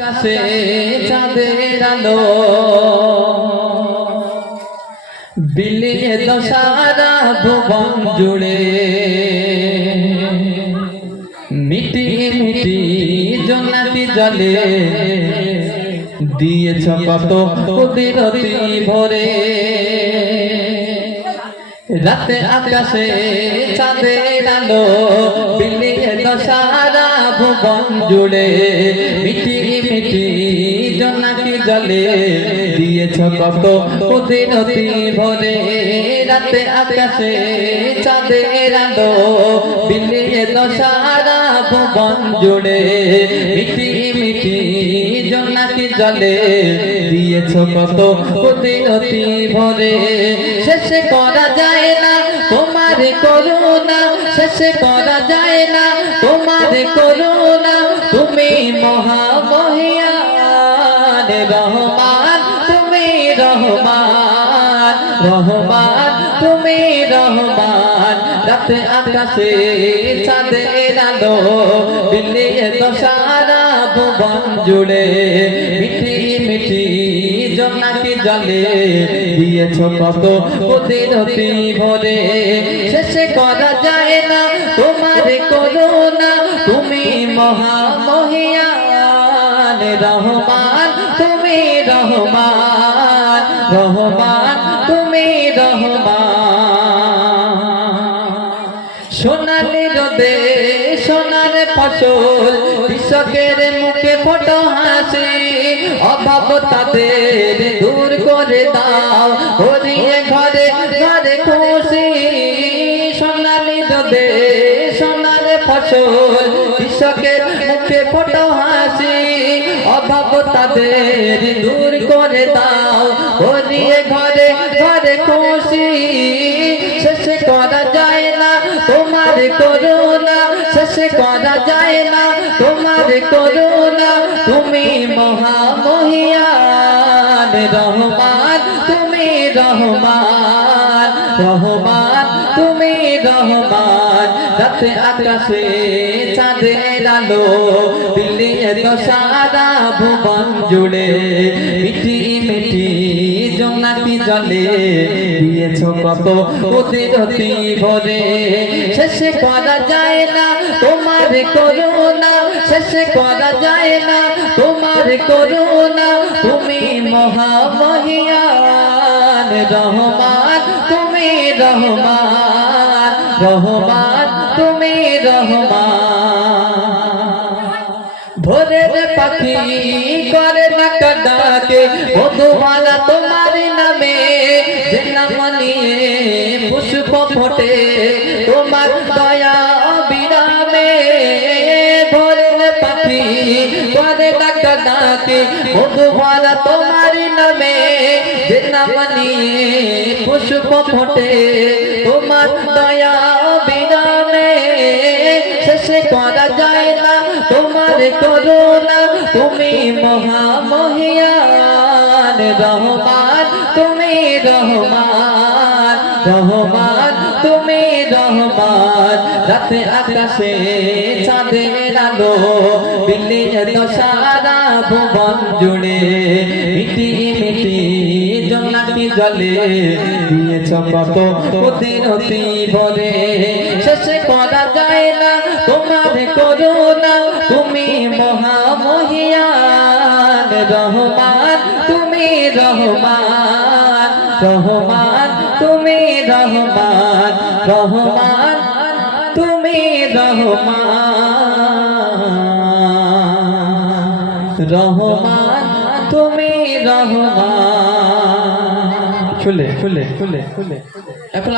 আকাশে চাঁদের আলো বিলিয়ে তো সারা ভুবন জুড়ে, মিটি মিটি জোনাকি জলে দিয়েছ কত কুদরতি ভরে। রাতে আকাশে চাঁদের আলো বিলিয়ে তো সারা ভুবন জুড়ে, মিটি মিটি জোনাকি জলে দিয়েছ কত কুদরতি ভরে। রাতে আকাশে চাঁদের আলো বিলিয়ে তো সারা ভুবন জুড়ে, মিটি মিটি জোনাকি জলে দিয়েছ কত কুদরতি ভরে। শেষ করা যায় না তোমার করুণা, শেষ করা যায় না তোমার করুণা, তুমি মহামহিয়ান রহমান, তুমি রহমান রহমান, তুমি রহমান। রাতে আকাশে চাঁদের আলো বিলিয়ে তো সারা ভুবন জুড়ে, মিটি মিটি জোনাকি জলে দিয়েছ কত কুদরতি ভরে। শেষ করা যায় না তোমার করুণা, তুমি মহামহিয়ান রহমান, তুমি রহমান রহমান, তুমি রহমান। সোনালি রোদে সোনার ফসল, কৃষকের মুখে ফোটো হাসি, অভাব তাদের দূর করে দাও, হরিয়ে ঘরে ঘরে খুশি। সোনালি রোদে সোনার ফসল, কৃষকের মুখে ফোটো হাসি, অভাব তাদের দূর করে দাও, হরিয়ে ঘরে ঘরে খুশি। শেষ করা যায় না তোমার করুণা, শেষ করা যায় না তোমার করুণা, তুমি মহামহিয়ান রহমান, তুমি রহমান রহমান, তুমি রহমান। রাতে আকাশে চাঁদের আলো বিলিয়ে তো সারা ভুবন জুড়ে, মিটি মিটি জোনাকি জলে দিয়েছ কত কুদরতি ভরে। শেষ করা যায় না তোমার করুণা, শেষ করা যায় না তোমার করুণা, তুমি মহামহিয়ান রহমান, তুমি রহমান রহমান, তুমি রহমান। ভোরের পাখি করে না ডাকে, মধুমালা তোমার নামে, যে নাম নিয়ে পুষ্প ফোটে তোমার দয়া বিরামে। ভোরের পাখি করে না ডাকে, মধুমালা তোমার নামে, যে নাম নিয়ে পুষ্প ফোটে তোমার দয়া বিরামে। শেষ করা যায় না তোমার করুণা, তুমি মহামহিয়ান রহমান, তুমি রহমান রহমান, তুমি রহমান। রাতে আকাশে চাঁদের আলো বিলিয়ে তো সারা ভুবন জুড়ে, মিটি মিটি জোনাকি জলে দিয়েছ কত কুদরতি ভরে। শেষ করা যায় না তোমার করুণা, তুমি মহামহিয়ান রহমান, তুমি রহমান রহমান, তুমি রহমান রহমান, তুমি রহমান রহমান, তুমি রহমান। খুলে খুলে খুলে খুলে এখন